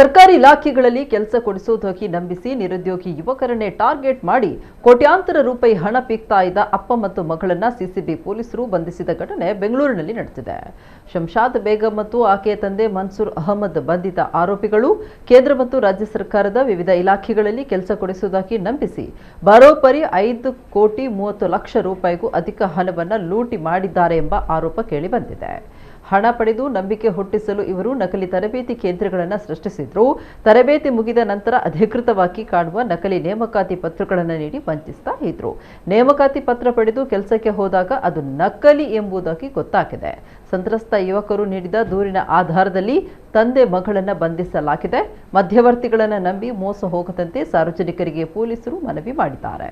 ಸರ್ಕಾರಿ ಇಲಾಖೆಗಳಲ್ಲಿ ಕೆಲಸ ಕೊಡಿಸುವುದಾಗಿ ನಂಬಿಸಿ ನಿರುದ್ಯೋಗಿ ಯುವಕರನ್ನೇ ಟಾರ್ಗೆಟ್ ಮಾಡಿ ಕೋಟ್ಯಾಂತರ ರೂಪಾಯಿ ಹಣ ಪೀಕ್ತಾ ಇದ್ದ ಅಪ್ಪ ಮತ್ತು ಮಗಳನ್ನ ಸಿಸಿಬಿ ಪೊಲೀಸರು ಬಂಧಿಸಿದ ಘಟನೆ ಬೆಂಗಳೂರಿನಲ್ಲಿ ನಡೆದಿದೆ. ಶಂಷಾದ್ ಬೇಗಂ ಮತ್ತು ಆಕೆಯ ತಂದೆ ಮನ್ಸೂರ್ ಅಹಮದ್ ಬಂಧಿತ ಆರೋಪಿಗಳು ಕೇಂದ್ರ ಮತ್ತು ರಾಜ್ಯ ಸರ್ಕಾರದ ವಿವಿಧ ಇಲಾಖೆಗಳಲ್ಲಿ ಕೆಲಸ ಕೊಡಿಸುವುದಾಗಿ ನಂಬಿಸಿ ಬರೋಬ್ಬರಿ 5,30,00,000 ರೂಪಾಯಿಗೂ ಅಧಿಕ ಹಣವನ್ನು ಲೂಟಿ ಮಾಡಿದ್ದಾರೆ ಎಂಬ ಆರೋಪ ಕೇಳಿಬಂದಿದೆ. ಹಣ ಪಡೆದು ನಂಬಿಕೆ ಹುಟ್ಟಿಸಲು ಇವರು ನಕಲಿ ತರಬೇತಿ ಕೇಂದ್ರಗಳನ್ನು ಸೃಷ್ಟಿಸಿದ್ರು. ತರಬೇತಿ ಮುಗಿದ ನಂತರ ಅಧಿಕೃತವಾಗಿ ಕಾಣುವ ನಕಲಿ ನೇಮಕಾತಿ ಪತ್ರಗಳನ್ನು ನೀಡಿ ವಂಚಿಸ್ತಾ ಇದ್ರು. ನೇಮಕಾತಿ ಪತ್ರ ಪಡೆದು ಕೆಲಸಕ್ಕೆ ಹೋದಾಗ ಅದು ನಕಲಿ ಎಂಬುದಾಗಿ ಗೊತ್ತಾಗಿದೆ. ಸಂತ್ರಸ್ತ ಯುವಕರು ನೀಡಿದ ದೂರಿನ ಆಧಾರದಲ್ಲಿ ತಂದೆ ಮಗಳನ್ನು ಬಂಧಿಸಲಾಗಿದೆ. ಮಧ್ಯವರ್ತಿಗಳನ್ನು ನಂಬಿ ಮೋಸ ಹೋಗದಂತೆ ಸಾರ್ವಜನಿಕರಿಗೆ ಪೊಲೀಸರು ಮನವಿ ಮಾಡಿದ್ದಾರೆ.